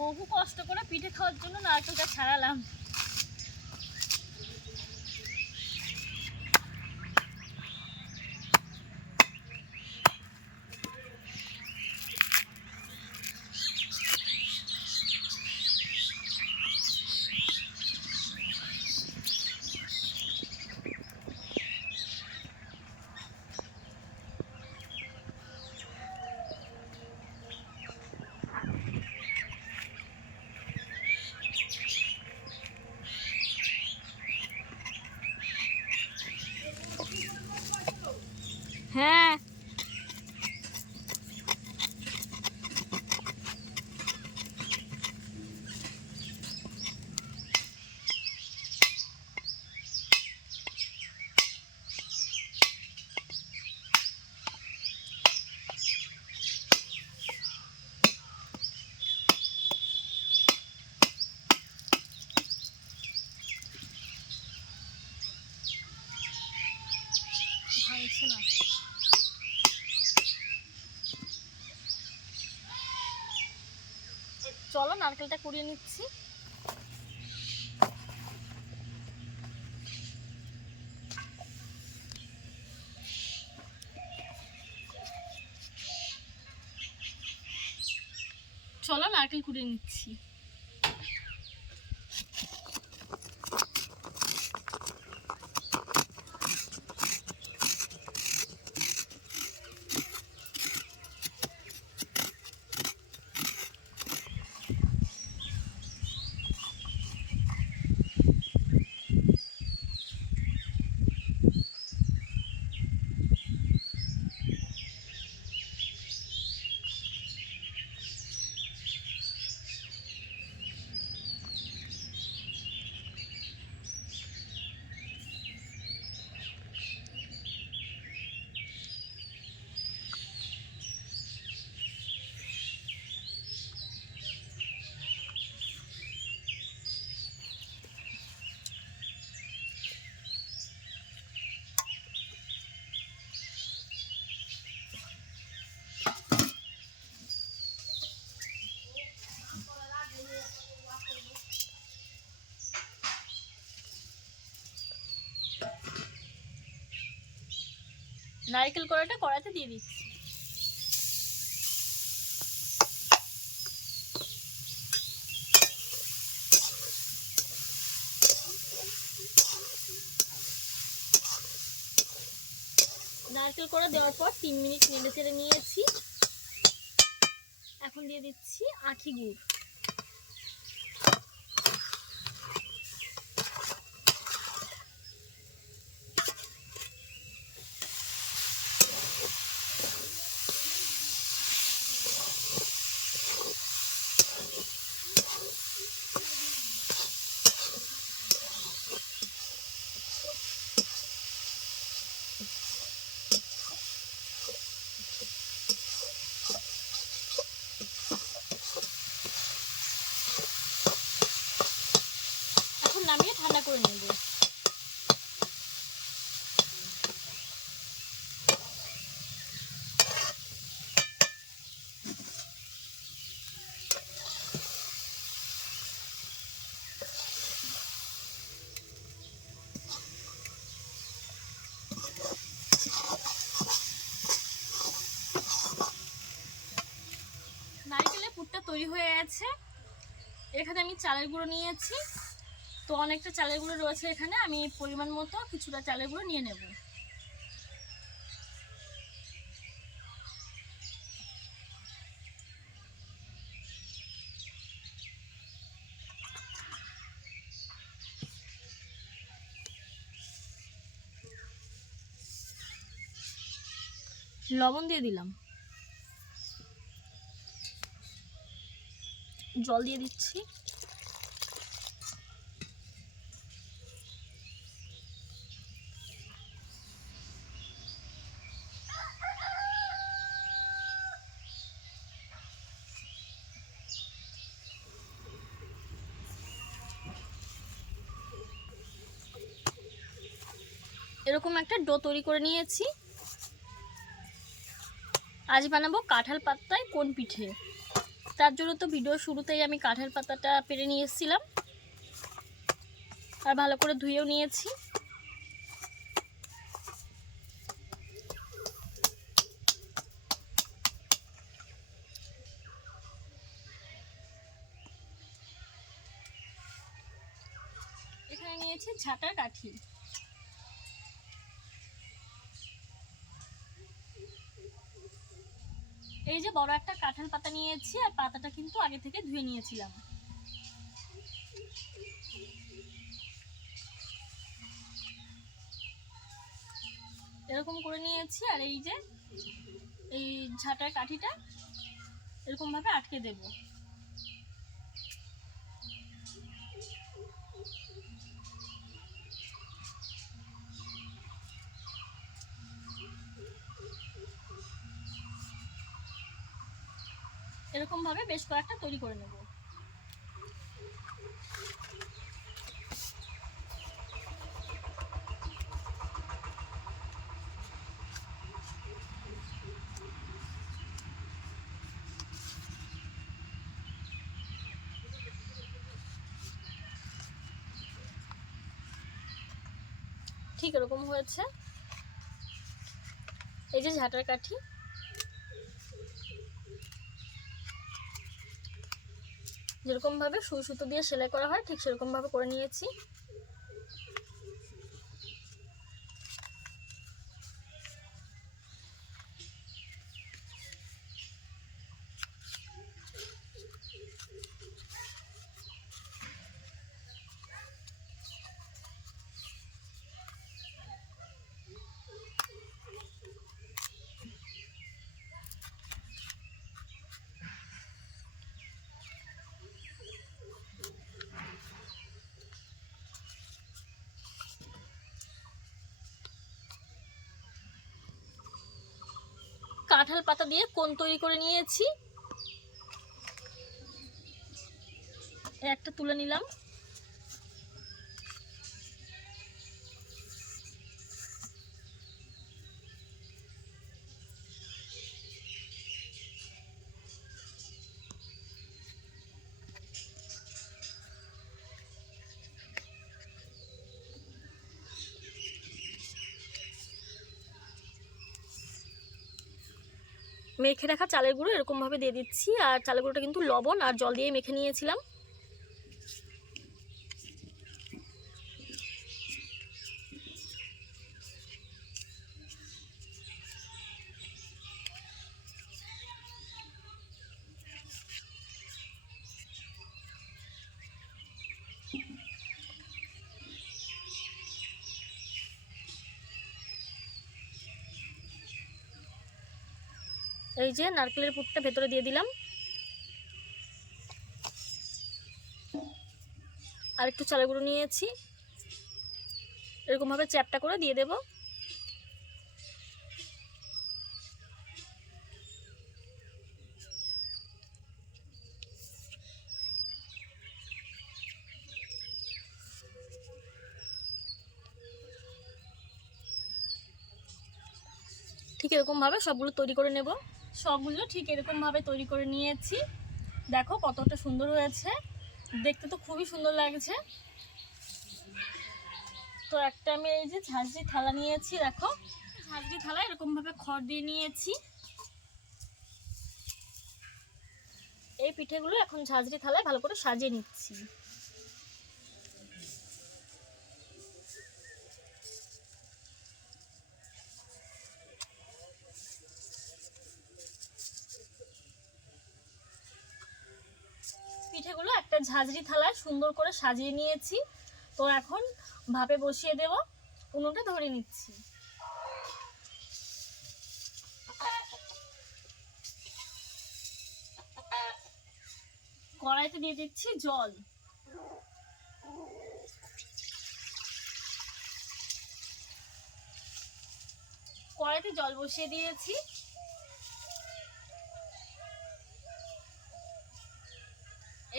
বহু কষ্ট করে পিঠে খাওয়ার জন্য নারকেলটা ছাড়ালাম। হ্যাঁ, ভাঙছে না। চলো নারকেলটা কুড়িয়ে নিচ্ছি। চলো নারকেল কুড়িয়ে নিচ্ছি। নারকেল কড়াটা কড়াইতে দিয়ে দিচ্ছি। নারকেল কড়া দেওয়ার পর 3 মিনিট নেড়ে চেড়ে নিয়েছি। এখন দিয়ে দিচ্ছি আখি গুড়। নামিয়ে ঠান্ডা করে নেব। নারকেলের পুরটা তৈরি হয়ে গেছে। এখানে আমি চালের গুঁড়ো নিয়েছি, তো অনেকটা চালের গুঁড়ো রয়েছে এখানে, আমি পরিমাণ মতো কিছুটা চালের গুঁড়ো নিয়ে নেব। লবণ দিয়ে দিলাম, জল দিয়ে দিচ্ছি। এরকম একটা ডো তৈরি করে নিয়েছি। আজ বানাবো কাঁঠাল পাতায় কোন পিঠে। তার জন্য তো ভিডিও শুরুতেই আমি কাঁঠাল পাতাটা পেরে নিয়ে এসেছিলাম আর ভালো করে ধুয়েও নিয়েছি। এখানে নিয়েছি ঝাঁটার কাঠি। এই যে বড় একটা কাঁঠাল পাতা নিয়েছি আর পাতাটা কিন্তু আগে থেকে ধুয়ে নিয়েছিলাম। এরকম করে নিয়েছি আর এই যে এই ঝাঁটার কাঠিটা এরকম ভাবে আটকে দেব। এরকম ভাবে বেশ কয়েকটা তৈরি করে নেব। ঠিক এরকম হয়েছে। এই যে ঝাঁটার কাঠি, যেরকম ভাবে সুই সুতো দিয়ে সেলাই করা হয় ঠিক সেরকম ভাবে করে নিয়েছি। কাঁঠাল পাতা দিয়ে কোণ তৈরি করে নিয়েছি। একটা তুলে নিলাম। মেখে রাখা চালের গুঁড়ো এরকম ভাবে দিয়ে দিচ্ছি আর চালের গুঁড়োটা কিন্তু লবণ আর জল দিয়ে মেখে নিয়েছিলাম। এই যে নারকেলের পুরটা ভেতরে দিয়ে দিলাম আর একটু চালের গুঁড়ো নিয়েছি, এরকম ভাবে চ্যাপটা করে দিয়ে দেব। ঠিক এরকম ভাবে সবগুলো তৈরি করে নেব। সবগুলো ঠিক এরকম ভাবে তৈরি করে নিয়েছি। দেখো কতটা সুন্দর হয়েছে, দেখতে তো খুবই সুন্দর লাগছে। তো একটা আমি এই যে ঝাঁঝরি থালা নিয়েছি, দেখো ঝাঁঝরি থালা এরকম ভাবে খড় দিয়ে নিয়েছি। এই পিঠেগুলো এখন ঝাঁঝরি থালায় ভালো করে সাজিয়ে নিচ্ছি। পিঠেগুলো একটা ঝাঁঝরি থালায় সুন্দর করে সাজিয়ে নিয়েছি। তো এখন ভাপে বসিয়ে দেব, উনুনটা ধরে নিচ্ছি। কড়াইতে দিয়ে দিচ্ছি জল। কড়াইতে জল বসিয়ে দিয়েছি।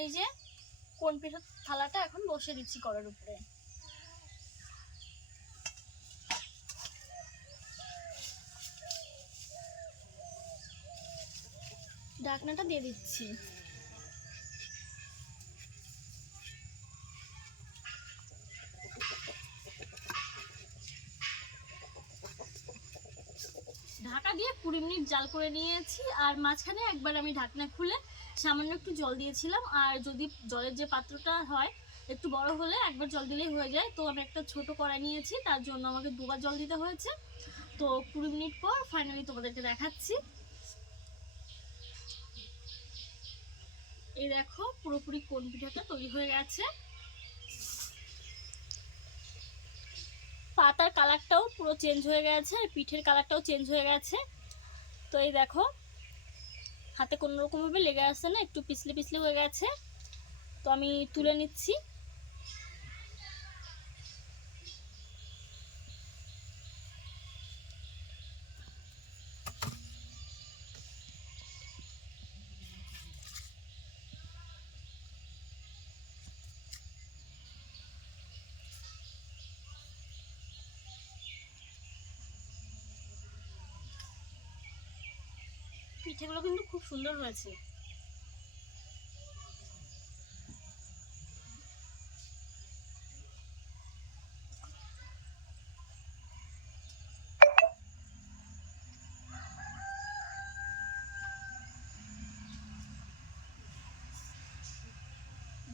এই যে কোণ পিঠার থালাটা এখন বসিয়ে দিচ্ছি কড়াইয়ের উপরে। ঢাকনাটা দিয়ে দিচ্ছি। মিনিট জাল করে নিয়েছি। আর মাঝখানে একবার আমি ঢাকনা খুলে সামান্য একটু জল দিয়েছিলাম। আর যদি জলের যে পাত্রটা হয় একটু বড় হলে একবার জল দিলেই হয়ে যায়। তো আমি একটা ছোট কড়াই নিয়েছি, তার জন্য আমাকে দুবার জল দিতে হয়েছে। তো 20 মিনিট পর ফাইনালি তোমাদেরকে দেখাচ্ছি। এই দেখো পুরোপুরি কোন পিঠাটা তৈরি হয়ে গেছে। পাতার কালারটাও পুরো চেঞ্জ হয়ে গেছে, আর পিঠের কালারটাও চেঞ্জ হয়ে গেছে। তো এই দেখো হাতে কোনো রকমভাবে লেগে আসছে না, একটু পিছলে পিছলে হয়ে গেছে। তো আমি তুলে নিচ্ছি। পিঠেগুলো কিন্তু খুব সুন্দর হয়েছে।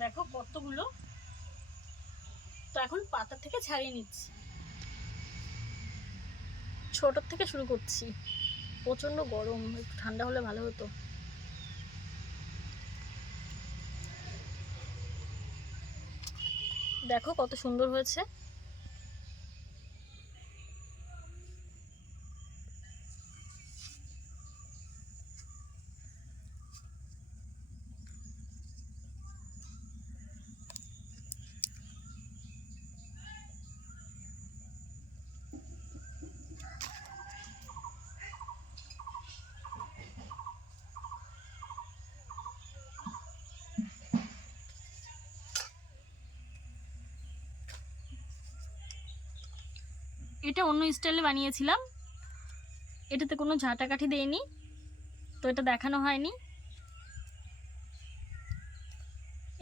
দেখো কতগুলো। তো এখন পাতা থেকে ছাড়িয়ে নিচ্ছি। ছোটোর থেকে শুরু করছি, প্রচণ্ড গরম, একটু ঠান্ডা হলে ভালো হতো। দেখো কত সুন্দর হয়েছে। এটা অন্য স্টাইলে বানিয়েছিলাম, এটাতে কোনো ঝাঁটাকাঠি দেয়নি, তো এটা দেখানো হয়নি।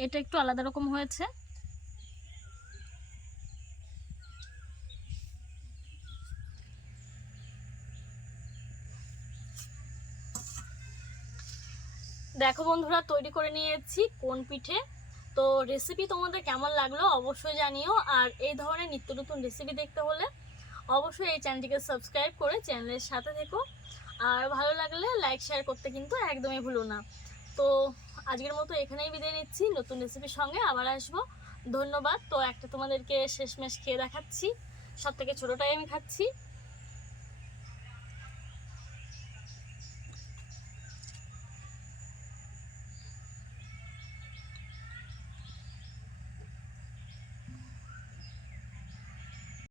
এটা একটু আলাদা রকম হয়েছে। দেখো বন্ধুরা তৈরি করে নিয়েছি কোন পিঠে। তো রেসিপি তোমাদের কেমন লাগলো অবশ্যই জানিও। আর এই ধরনের নিত্য নতুন রেসিপি দেখতে হলে অবশ্যই এই চ্যানেলটিকে সাবস্ক্রাইব করে চ্যানেলের সাথে থেকো। আর ভালো লাগলে লাইক শেয়ার করতে কিন্তু একদমই ভুলো না। তো আজকের মতো এখানেই বিদায় নিচ্ছি, নতুন রেসিপির সঙ্গে আবার আসবো। ধন্যবাদ। তো একটা তোমাদেরকে শেষমেশ খেয়ে দেখাচ্ছি, সব থেকে ছোটোটাই আমি খাচ্ছি।